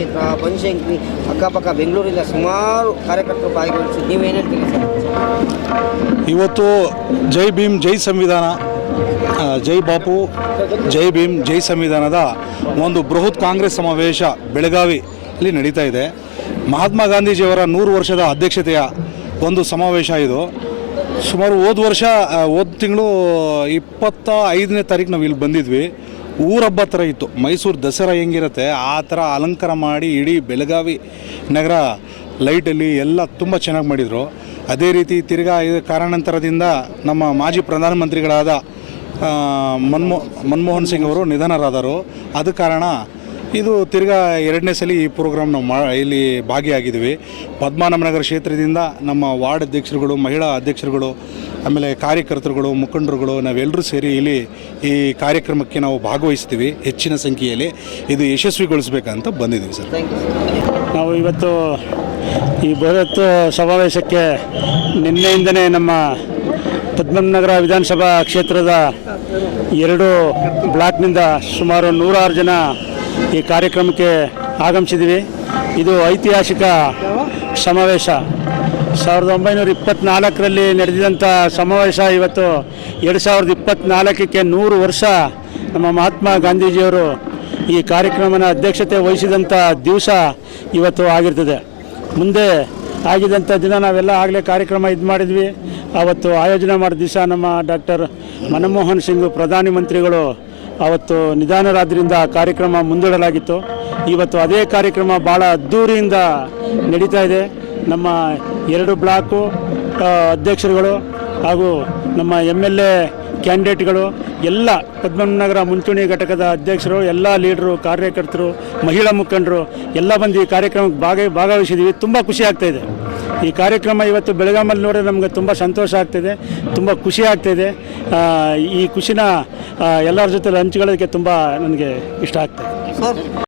ಕ್ಷೇತ್ರ ಅಕ್ಕಪಕ್ಕ ಬೆಂಗಳೂರಿಂದ ಸುಮಾರು ಕಾರ್ಯಕರ್ತರು ಭಾಗವಹಿಸಿ ನೀವೇನು ಹೇಳ್ತೀರಿ ಇವತ್ತು ಜೈ ಭೀಮ್, ಜೈ ಸಂವಿಧಾನ ಜೈ ಬಾಪು, ಜೈ ಭೀಮ್, ಜೈ ಸಂವಿಧಾನದ ಒಂದು ಬೃಹತ್ ಕಾಂಗ್ರೆಸ್ ಸಮಾವೇಶ ಬೆಳಗಾವಿಯಲ್ಲಿ ನಡೀತಾ ಇದೆ. ಮಹಾತ್ಮ ಗಾಂಧೀಜಿಯವರ ನೂರು ವರ್ಷದ ಅಧ್ಯಕ್ಷತೆಯ ಒಂದು ಸಮಾವೇಶ ಇದು. ಸುಮಾರು ಹೋದ ವರ್ಷ ಹೋದ ತಿಂಗಳು ಇಪ್ಪತ್ತ ಐದನೇ ತಾರೀಕು ನಾವು ಇಲ್ಲಿ ಬಂದಿದ್ವಿ. ಊರಬ್ಬ ಥರ ಇತ್ತು. ಮೈಸೂರು ದಸರಾ ಹೆಂಗಿರುತ್ತೆ, ಆ ಥರ ಅಲಂಕಾರ ಮಾಡಿ ಇಡೀ ಬೆಳಗಾವಿ ನಗರ ಲೈಟಲ್ಲಿ ಎಲ್ಲ ತುಂಬ ಚೆನ್ನಾಗಿ ಮಾಡಿದರು. ಅದೇ ರೀತಿ ತಿರ್ಗಾ ಇದು ಕಾರಣಾಂತರದಿಂದ ನಮ್ಮ ಮಾಜಿ ಪ್ರಧಾನಮಂತ್ರಿಗಳಾದ ಮನ್ಮೋ, ಮನಮೋಹನ್ ಸಿಂಗ್ ಅವರು ನಿಧನರಾದರು. ಅದು ಕಾರಣ ಇದು ತಿರ್ಗಾ ಎರಡನೇ ಸಲ ಈ ಪ್ರೋಗ್ರಾಮ್ ನಾವು ಮಾ ಇಲ್ಲಿ ಭಾಗಿಯಾಗಿದ್ವಿ. ಪದ್ಮನಾಭನಗರ ಕ್ಷೇತ್ರದಿಂದ ನಮ್ಮ ವಾರ್ಡ್ ಅಧ್ಯಕ್ಷರುಗಳು ಮಹಿಳಾ ಅಧ್ಯಕ್ಷರುಗಳು ಆಮೇಲೆ ಕಾರ್ಯಕರ್ತರುಗಳು ಮುಖಂಡರುಗಳು ನಾವೆಲ್ಲರೂ ಸೇರಿ ಇಲ್ಲಿ ಈ ಕಾರ್ಯಕ್ರಮಕ್ಕೆ ನಾವು ಭಾಗವಹಿಸ್ತೀವಿ ಹೆಚ್ಚಿನ ಸಂಖ್ಯೆಯಲ್ಲಿ. ಇದು ಯಶಸ್ವಿಗೊಳಿಸಬೇಕಂತ ಬಂದಿದ್ದೀವಿ ಸರ್. ನಾವು ಇವತ್ತು ಈ ಬೃಹತ್ ಸಮಾವೇಶಕ್ಕೆ ನಿನ್ನೆಯಿಂದನೇ ನಮ್ಮ ಪದ್ಮನಗರ ವಿಧಾನಸಭಾ ಕ್ಷೇತ್ರದ ಎರಡು ಬ್ಲಾಕ್ನಿಂದ ಸುಮಾರು ನೂರಾರು ಜನ ಈ ಕಾರ್ಯಕ್ರಮಕ್ಕೆ ಆಗಮಿಸಿದ್ದೀವಿ. ಇದು ಐತಿಹಾಸಿಕ ಸಮಾವೇಶ. ಸಾವಿರದ ಒಂಬೈನೂರ ಇಪ್ಪತ್ತ್ನಾಲ್ಕರಲ್ಲಿ ನಡೆದಿದಂಥ ಸಮಾವೇಶ ಇವತ್ತು ಎರಡು ಸಾವಿರದ ಇಪ್ಪತ್ತ್ನಾಲ್ಕಕ್ಕೆ ನೂರು ವರ್ಷ ನಮ್ಮ ಮಹಾತ್ಮ ಗಾಂಧೀಜಿಯವರು ಈ ಕಾರ್ಯಕ್ರಮನ ಅಧ್ಯಕ್ಷತೆ ವಹಿಸಿದಂಥ ದಿವಸ ಇವತ್ತು ಆಗಿರ್ತದೆ. ಮುಂದೆ ಆಗಿದಂಥ ದಿನ ನಾವೆಲ್ಲ ಆಗಲೇ ಕಾರ್ಯಕ್ರಮ ಇದು ಮಾಡಿದ್ವಿ. ಆವತ್ತು ಆಯೋಜನೆ ಮಾಡಿದ ದಿವಸ ನಮ್ಮ ಡಾಕ್ಟರ್ ಮನಮೋಹನ್ ಸಿಂಗ್ ಪ್ರಧಾನಿ ಮಂತ್ರಿಗಳು ಅವತ್ತು ನಿಧಾನರಾದ್ರಿಂದ ಕಾರ್ಯಕ್ರಮ ಮುಂದೂಡಲಾಗಿತ್ತು. ಇವತ್ತು ಅದೇ ಕಾರ್ಯಕ್ರಮ ಭಾಳ ಅದ್ಧೂರಿಯಿಂದ ನಡೀತಾ ಇದೆ. ನಮ್ಮ ಎರಡು ಬ್ಲಾಕು ಅಧ್ಯಕ್ಷರುಗಳು ಹಾಗೂ ನಮ್ಮ ಎಂ ಎಲ್ ಎ ಕ್ಯಾಂಡಿಡೇಟ್ಗಳು, ಎಲ್ಲ ಪದ್ಮನಗರ ಮುಂಚೂಣಿ ಘಟಕದ ಅಧ್ಯಕ್ಷರು, ಎಲ್ಲ ಲೀಡರು, ಕಾರ್ಯಕರ್ತರು, ಮಹಿಳಾ ಮುಖಂಡರು ಎಲ್ಲ ಬಂದು ಈ ಕಾರ್ಯಕ್ರಮಕ್ಕೆ ಭಾಗ ಭಾಗವಹಿಸಿದ್ದೀವಿ ತುಂಬ ಖುಷಿ ಆಗ್ತಾಯಿದೆ ಈ ಕಾರ್ಯಕ್ರಮ ಇವತ್ತು ಬೆಳಗಾಮಲ್ಲಿ ನೋಡಿದ್ರೆ ನಮಗೆ ತುಂಬ ಸಂತೋಷ ಆಗ್ತಿದೆ, ತುಂಬ ಖುಷಿ ಆಗ್ತಿದೆ. ಈ ಖುಷಿನ ಎಲ್ಲರ ಜೊತೆ ಹಂಚ್ಕೊಳ್ಳೋದಕ್ಕೆ ತುಂಬ ನನಗೆ ಇಷ್ಟ ಆಗ್ತದೆ